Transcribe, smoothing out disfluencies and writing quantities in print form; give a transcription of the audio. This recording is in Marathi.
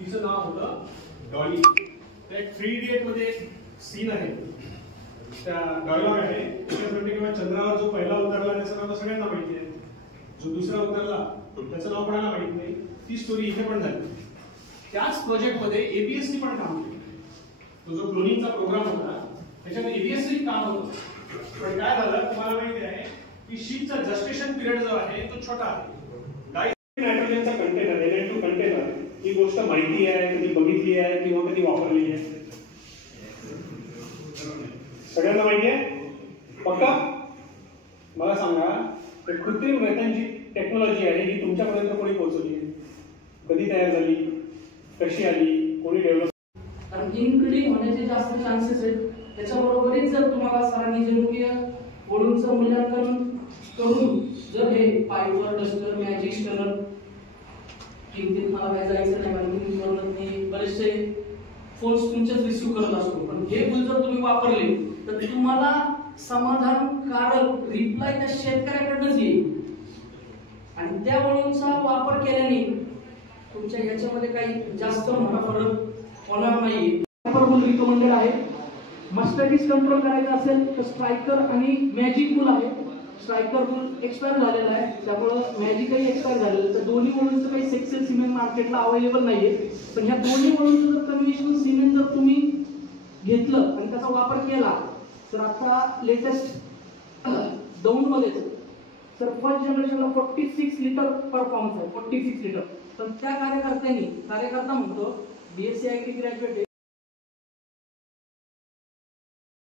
तिचं नाव होतं डॉली. त्या 3 इडियट मध्ये एक सीन आहे, त्या डायलॉग आहे त्याच्यासाठी किंवा चंद्रावर जो पहिला उतरला त्याचं नाव तर सगळ्यांना माहिती आहे, जो दुसरा उतरला त्याचं नाव कोणाला माहित नाही. ती स्टोरी इथे पण झाली. त्याच प्रोजेक्ट मध्ये एबीएससी पण काम केलं. तो जो क्लोनिंगचा प्रोग्राम होता त्याच्यामध्ये एबीएससी काम होतं. पण काय झालं तुम्हाला माहिती आहे की शीटचा जस्टेशन पिरियड जो आहे तो छोटा आहे. नायट्रोजनचा कंटेनर NN2 कंटेनर ही गोष्ट माहिती आहे, कधी बघितली आहे किंवा कधी वापरलेली आहे? सगळ्यांना माहिती आहे पक्का? मला सांगा, कृत्रिम रेतनची टेक्नॉलॉजी आहे ही तुमच्यापर्यंत कोणी पोहोचवली आहे? कधी तयार झाली, कशी आली, कोणी डेव्हलप? कारण इनब्रीडिंग होण्याचे जास्त चान्सेस आहेत. त्याच्याबरोबरच जर तुम्हाला सरांनी जनुकीय वळूंचं मूल्यांकन करून जर हे फायबर डस्टर मॅजिक स्टनर किंवा तुम्हाला काय जायचं नाही कारण बरेचसे फोन्स तुमच्याच रिसिव्ह करत असतो, पण हे गुण जर तुम्ही वापरले तर तुम्हाला समाधानकारक रिप्लाय त्या शेतकऱ्याकडनंच येईल. आणि त्या वळूंचा वापर केल्याने तुमच्या याच्यामध्ये काही जास्त मोठा फरक होणार नाही. रिकमेंडेड आहे. मस्टर्डीज कंट्रोल करायचं असेल तर स्ट्रायकर आणि मॅजिक बुल आहे. स्ट्रायकर बुल एक्सपायर झालेला आहे, त्यामुळं मॅजिकही एक्सपायर झालेलं आहे. तर दोन्ही वळूंचं काही सेक्सेल सिमेंट मार्केटला अवेलेबल नाहीये. पण ह्या दोन्ही वळूंचं जर कन्व्हेन्शनल सिमेंट जर तुम्ही घेतलं आणि त्याचा वापर केला तर आता लेटेस्ट दौंड मध्ये तर फर्स्ट जनरेशनला 46 लिटर परफॉर्मन्स आहे, 46 लिटर. पण त्या कार्यकर्ता म्हणतो BSc ॲग्री ग्रॅज्युएट